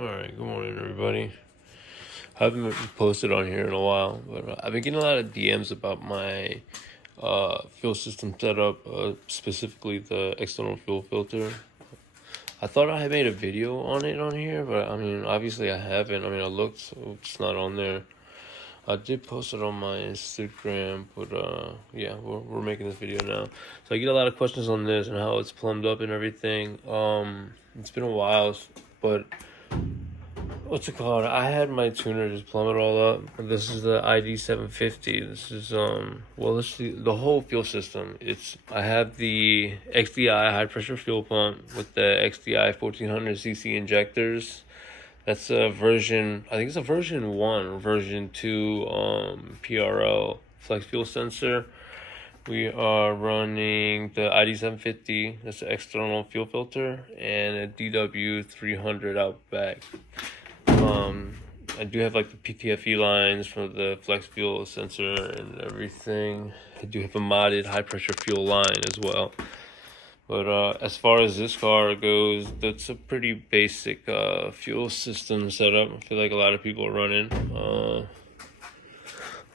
Alright, good morning everybody. I haven't posted on here in a while, but I've been getting a lot of DMs about my fuel system setup, specifically the external fuel filter. I thought I had made a video on it on here, but I mean, obviously I haven't. I mean, I looked, so it's not on there. I did post it on my Instagram, but yeah, we're making this video now. So I get a lot of questions on this and how it's plumbed up and everything. It's been a while, but what's it called? I had my tuner just plumb it all up. This is the ID750. This is well, let's see the whole fuel system. I have the XDI high pressure fuel pump with the XDI 1400cc injectors. That's a version, I think it's a version 1 or version 2 PRL flex fuel sensor. We are running the ID750, that's the external fuel filter, and a DW300 out back. I do have like the ptfe lines for the flex fuel sensor and everything. I do have a modded high pressure fuel line as well. But as far as this car goes, that's a pretty basic fuel system setup. I feel like a lot of people are running.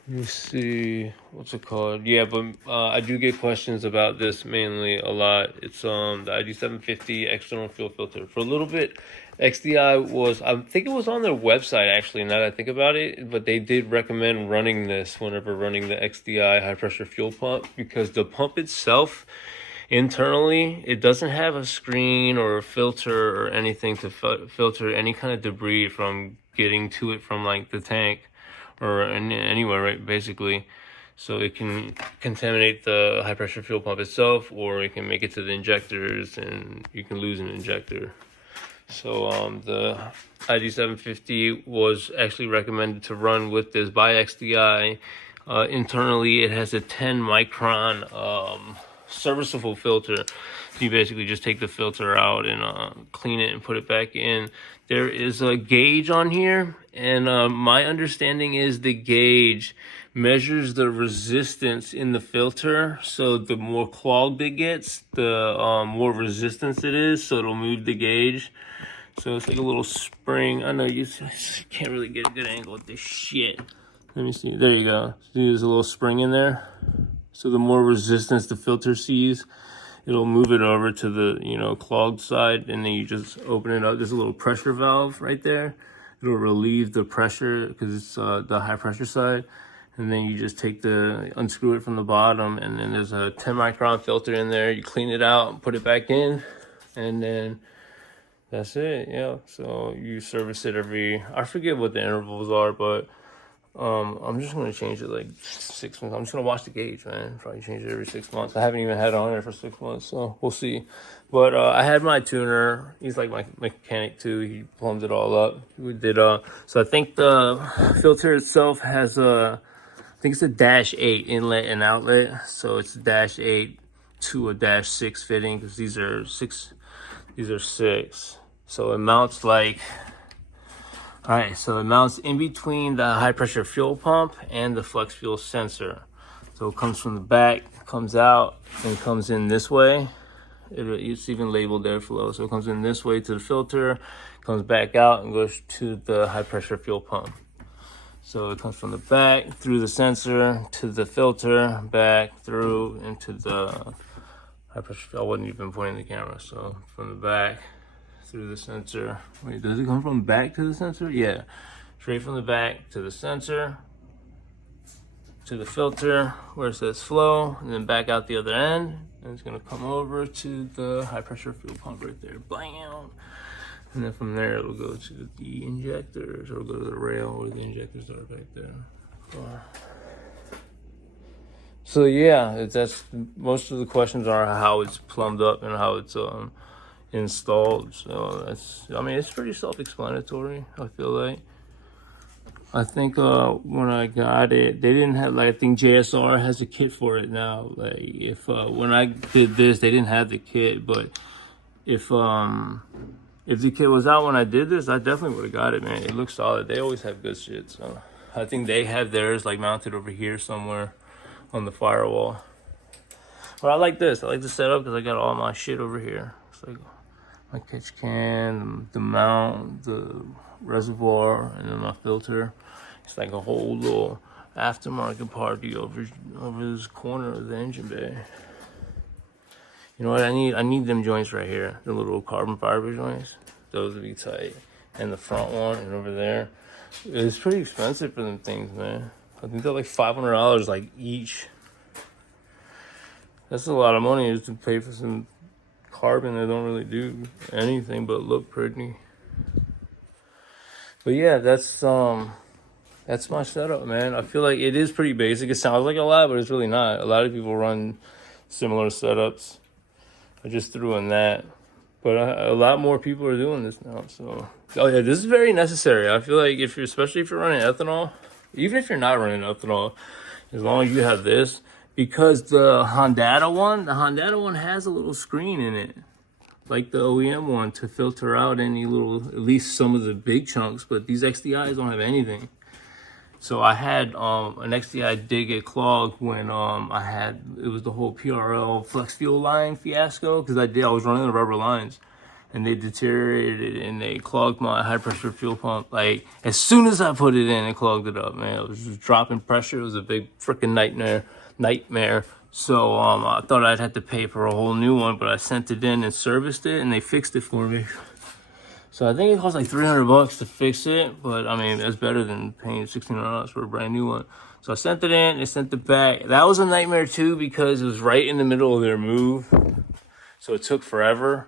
Let me see, what's it called? Yeah, but I do get questions about this mainly a lot. It's the ID750 external fuel filter. For a little bit, XDI was, I think it was on their website actually, now that I think about it, but they did recommend running this whenever running the XDI high pressure fuel pump, because the pump itself, internally, it doesn't have a screen or a filter or anything to filter any kind of debris from getting to it from like the tank or anywhere, right, basically. So it can contaminate the high pressure fuel pump itself, or it can make it to the injectors and you can lose an injector. So the ID750 was actually recommended to run with this by XDI. Internally, it has a 10 micron serviceable filter. So you basically just take the filter out and clean it and put it back in. There is a gauge on here, and my understanding is the gauge measures the resistance in the filter. So the more clogged it gets, the more resistance it is, so it'll move the gauge. So it's like a little spring. I know you can't really get a good angle with this shit. Let me see. There you go. See, there's a little spring in there. So the more resistance the filter sees, it'll move it over to the, clogged side, and then you just open it up. There's a little pressure valve right there. It'll relieve the pressure because it's the high pressure side. And then you just unscrew it from the bottom, and then there's a 10 micron filter in there. You clean it out and put it back in, and then that's it. Yeah. So you service it I forget what the intervals are, but I'm just going to change it like 6 months. I'm just going to watch the gauge, man. Probably change it every 6 months. I haven't even had it on there for 6 months, so we'll see. But I had my tuner. He's like my mechanic too. He plumbed it all up. We did, so I think the filter itself has I think it's a -8 inlet and outlet. So it's a -8 to a -6 fitting, because these are 6. So it mounts like, all right, so it mounts in between the high pressure fuel pump and the flex fuel sensor. So it comes from the back, comes out, and comes in this way. It's even labeled airflow. So it comes in this way to the filter, comes back out and goes to the high pressure fuel pump. So it comes from the back, through the sensor, to the filter, back, through, into the high pressure. I wasn't even pointing the camera. So from the back, through the sensor. Wait, does it come from back to the sensor? Yeah, straight from the back to the sensor, to the filter where it says flow, and then back out the other end. And it's gonna come over to the high pressure fuel pump right there. Bam! And then from there it'll go to the injectors, or go to the rail where the injectors are right there. So yeah, that's most of the questions are how it's plumbed up and how it's installed. So it's pretty self-explanatory, I feel like. I think when I got it, they didn't have, like, I think JSR has a kit for it now. Like, if when I did this, they didn't have the kit, but if the kit was out when I did this, I definitely would have got it, man. It looks solid. They always have good shit. So I think they have theirs like mounted over here somewhere on the firewall. But I like this. I like the setup because I got all my shit over here. It's like my catch can, the mount, the reservoir, and then my filter. It's like a whole little aftermarket party over this corner of the engine bay. You know what I need? I need them joints right here, the little carbon fiber joints. Those would be tight. And the front one, and over there. It's pretty expensive for them things, man. I think they're like $500 like each. That's a lot of money just to pay for some carbon that don't really do anything but look pretty. But yeah, that's my setup, man. I feel like it is pretty basic. It sounds like a lot, but it's really not. A lot of people run similar setups. I just threw in that. But a lot more people are doing this now. So, oh yeah, this is very necessary. I feel like especially if you're running ethanol, even if you're not running ethanol, as long as you have this, because the Honda one has a little screen in it, like the OEM one, to filter out any little, at least some of the big chunks. But these XDIs don't have anything. So I had an XDI did get clogged when it was the whole PRL flex fuel line fiasco, because I was running the rubber lines and they deteriorated and they clogged my high pressure fuel pump. Like as soon as I put it in, it clogged it up, man. It was just dropping pressure. It was a big freaking nightmare. So I thought I'd have to pay for a whole new one, but I sent it in and serviced it and they fixed it for me. So I think it cost like $300 to fix it, but I mean, that's better than paying $1,600 for a brand new one. So I sent it in, they sent it back. That was a nightmare too, because it was right in the middle of their move. So it took forever.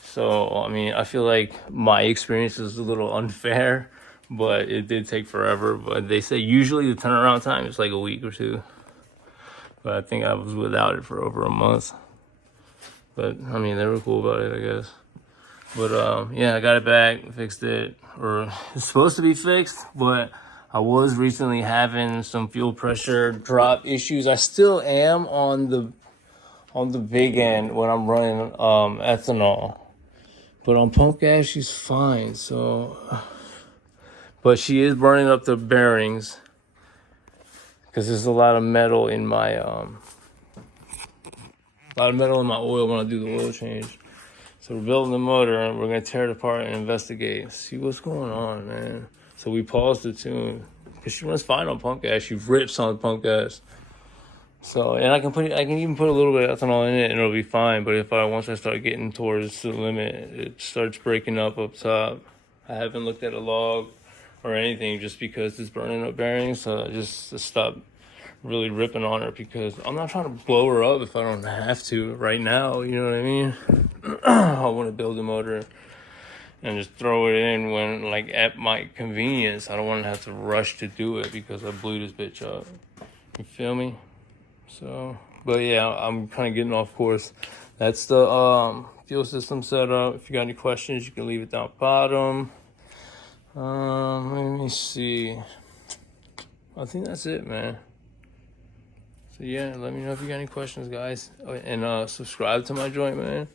So, I mean, I feel like my experience is a little unfair, but it did take forever. But they say usually the turnaround time is like a week or two. But I think I was without it for over a month. But I mean, they were cool about it, I guess. But yeah, I got it back, fixed it, or it's supposed to be fixed, but I was recently having some fuel pressure drop issues. I still am on the big end when I'm running ethanol, but on pump gas she's fine. So, but she is burning up the bearings because there's a lot of metal in my oil when I do the oil change. So we're building the motor and we're gonna tear it apart and investigate, see what's going on, man. So we paused the tune because she runs fine on pump gas. She rips on pump gas. So, and I can even put a little bit of ethanol in it and it'll be fine. But once I start getting towards the limit, it starts breaking up top. I haven't looked at a log or anything just because it's burning up bearings. So I just stopped really ripping on her because I'm not trying to blow her up if I don't have to right now. You know what I mean? I want to build a motor and just throw it in when, like, at my convenience. I don't want to have to rush to do it because I blew this bitch up. You feel me? So, but yeah, I'm kind of getting off course. That's the fuel system setup. If you got any questions, you can leave it down bottom. Let me see. I think that's it, man. So yeah, let me know if you got any questions, guys. And subscribe to my joint, man.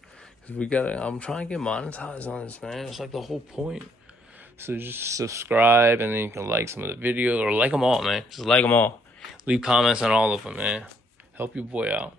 Because I'm trying to get monetized on this, man. It's like the whole point. So just subscribe, and then you can like some of the videos, or like them all, man. Just like them all. Leave comments on all of them, man. Help your boy out.